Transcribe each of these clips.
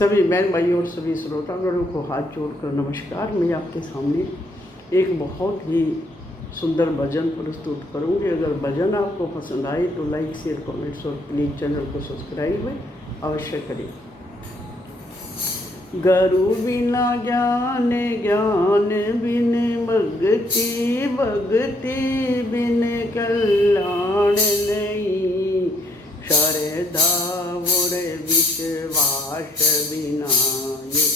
सभी बहन भाइयों और सभी श्रोतागणों को हाथ जोड़कर नमस्कार। मैं आपके सामने एक बहुत ही सुंदर भजन प्रस्तुत करूँगी। अगर भजन आपको पसंद आए तो लाइक शेयर कमेंट्स और प्लीज़ चैनल को सब्सक्राइब अवश्य करें। गुरु बिना ज्ञान, ज्ञान बिन भक्ति, भक्ति बिन कल्याण नहीं। श्रद्धा और विश्वास बिना ये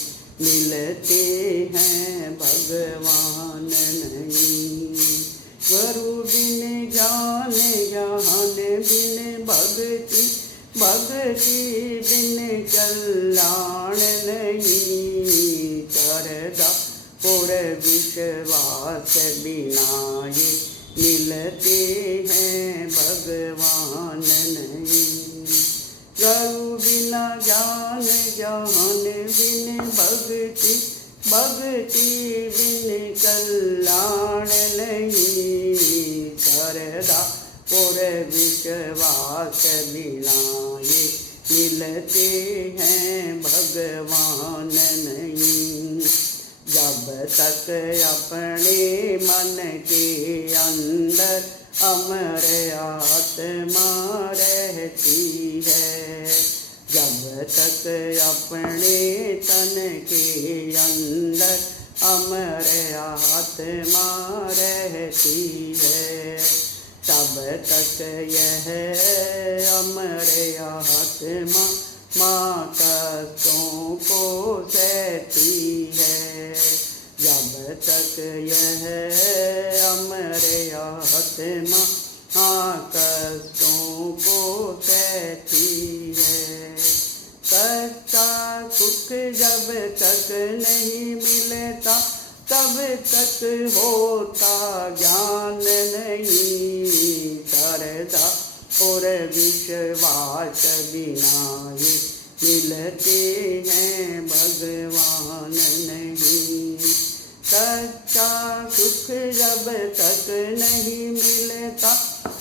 मिलते हैं भगवान नहीं। गुरु बिन ज्ञान, ज्ञान बिन भक्ति, भक्ति बिन कल्याण नहीं। श्रद्धा और विश्वास बिना ये मिलते हैं भगवान नहीं। गुरु बिना ज्ञान, ज्ञान बिन भक्ति, भक्ति बिन कल्याण नहीं। श्रद्धा और विश्वास बिना ये मिलते हैं भगवान नहीं। जब तक अपने मन के अंदर अमर आत्मा रहती है, जब तक अपने तन के अंदर अमर आत्मा रहती है, तब तक यह अमर आत्मा माँ कष्टों को सहती है। जब तक यह अमर आत्मा माँ कष्टों को सहती है। कष्टा सुख जब तक नहीं मिलता, तब तक होता ज्ञान नहीं। श्रद्धा और विश्वास बिना ये मिलते हैं भगवान नहीं। सच्चा सुख जब तक नहीं मिलता,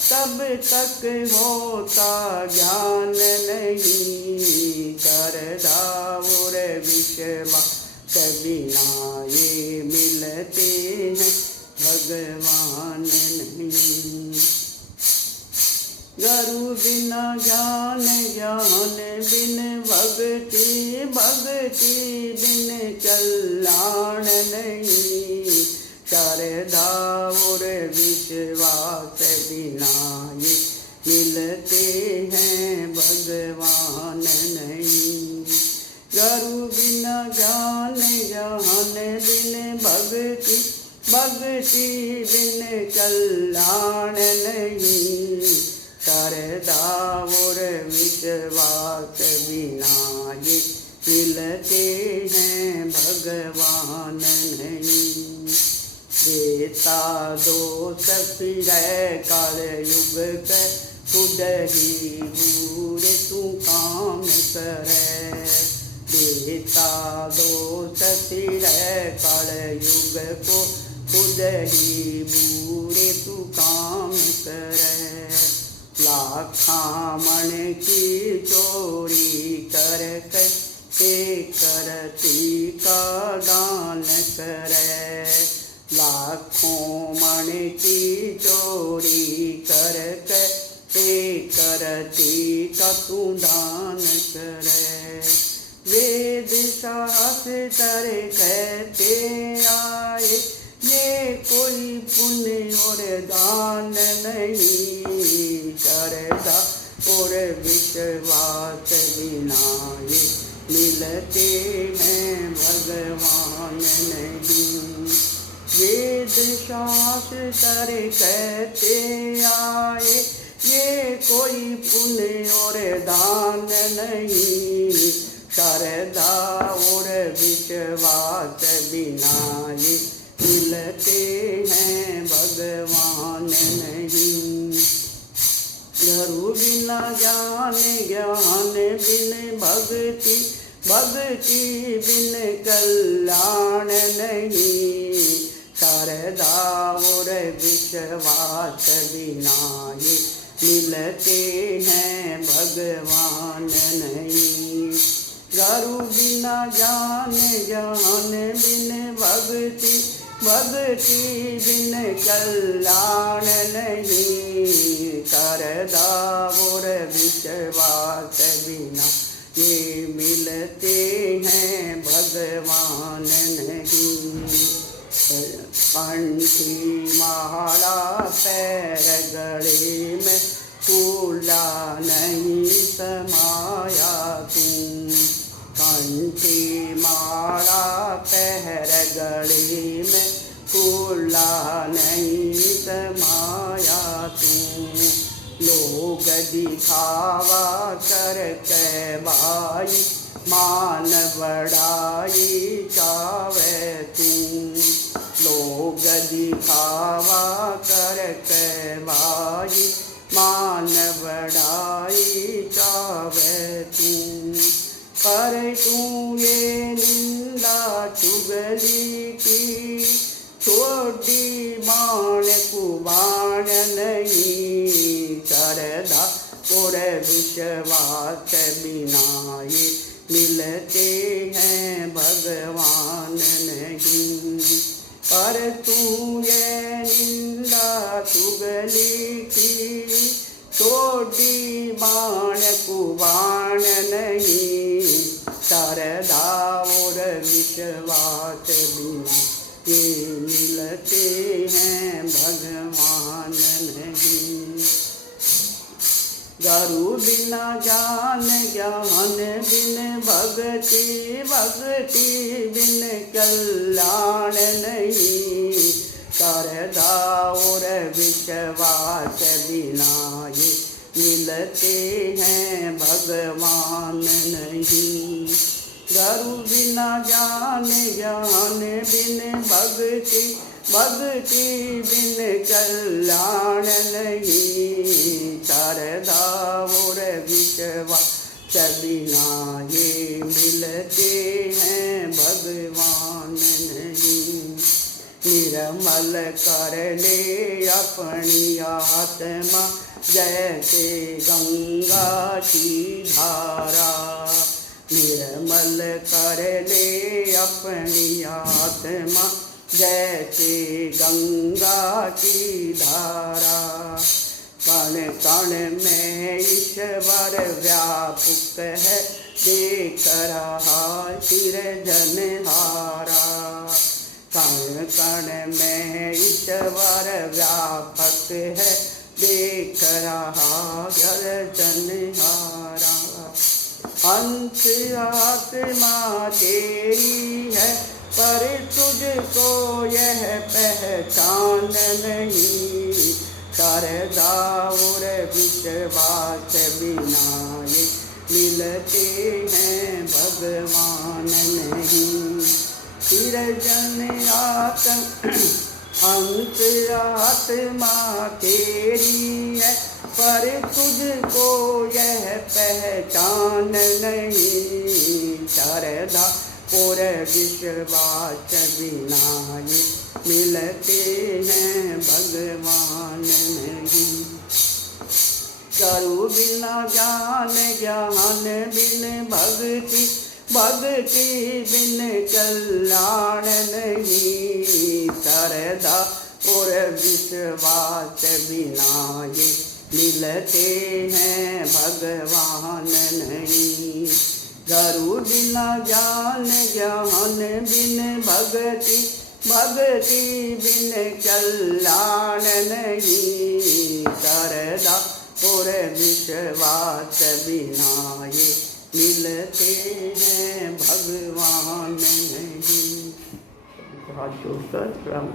तब तक होता ज्ञान नहीं। श्रद्धा और विश्वास बिना ये मिलते हैं भगवान नहीं। गुरु बिना ज्ञान, ज्ञान बिन भक्ति, भक्ति बिन कल्याण नहीं। श्रद्धा और विश्वास बिना ये मिलते हैं भगवान नहीं। गुरु बिना ज्ञान, ज्ञान बिन भक्ति, भक्ति बिन कल्याण नहीं। श्रद्धा और विश्वास बिना ये मिलते हैं भगवान नहीं। देता दोष फिरै काल युग के, खुद ही बूढ़े तू काम करे। देता दोष फिरै काल युग को, खुद ही बूढ़े तू काम करे। लाखा मन की चोरी करके करती का दान करे। लाखों मन की चोरी करके करती का तू दान करे। वेद शास्त्र कहते आए, ये कोई पुण्य और दान नहीं। श्रद्धा और विश्वास बिना ये मिलते हैं भगवान नहीं। वेद शास्त्र कहते आए, ये कोई पुण्य और दान नहीं। श्रद्धा और विश्वास बिना ये मिलते हैं भगवान नहीं। गुरु बिना ज्ञान, ज्ञान बिन भक्ति, भक्ति बिन कल्याण नहीं। श्रद्धा और विश्वास बिना ये मिलते हैं भगवान नहीं। गुरु बिना जान ज्ञान बिन भक्ति, भक्ति बिन कल्याण नहीं। श्रद्धा और विश्वास बिना ये मिलते हैं भगवान नहीं। कंठी माला पैर गले में, फूला नहीं समाया तू। कंठी माला पैर गले में, फूला नहीं समाया तू। लोग दिखावा करके भाई, मान बढ़ाई चावे तू। लोग दिखावा करके भाई, मान बढ़ाई चावे तू। पर तू ये निंदा चुगली की, छोटी बाण कुबाण नहीं। श्रद्धा और विश्वास बिना ये मिलते हैं भगवान नहीं। पर तू ये निंदा चुगली की, छोटी बाण कुबाण नहीं। श्रद्धा और विश्वास बिना ये मिलते हैं भगवान नहीं। गुरु बिना ज्ञान, ज्ञान बिन भक्ति, भक्ति बिन कल्याण नहीं। श्रद्धा और विश्वास बिना ये मिलते हैं भगवान नहीं। गुरु बिना ज्ञान, ज्ञान बिन भक्ति, भक्ति बिन कल्याण नहीं। श्रद्धा और विश्वास बिना ये मिलते हैं भगवान नहीं। निर्मल कर ले अपनी आत्मा, जैसे गंगा की धारा। निर्मल कर ले अपनी आत्मा, जैसे गंगा की धारा। कण कण में ईश्वर व्यापक है, देख रहा सिरजनहारा। कण कण में ईश्वर व्यापक है, देख रहा सिरजनहारा। अंत आत्मा तेरी है, पर तुझको यह पहचान नहीं। श्रद्धा और विश्वास बिना ये मिलते हैं भगवान नहीं। सिरजन आत्मा अंत आत्मा तेरी है, पर तुझको यह पहचान नहीं। श्रद्धा और विश्वास बिना ये मिलते हैं भगवान नहीं। गुरु बिना ज्ञान, ज्ञान बिन भक्ति, भक्ति बिन कल्याण नहीं। श्रद्धा और विश्वास बिना ये मिलते हैं भगवान नहीं। गुरु बिना ज्ञान, ज्ञान बिन भक्ति, भक्ति बिन कल्याण नहीं। श्रद्धा और विश्वास बिना ये मिलते हैं भगवान नहीं। हाथ जोड़कर राम।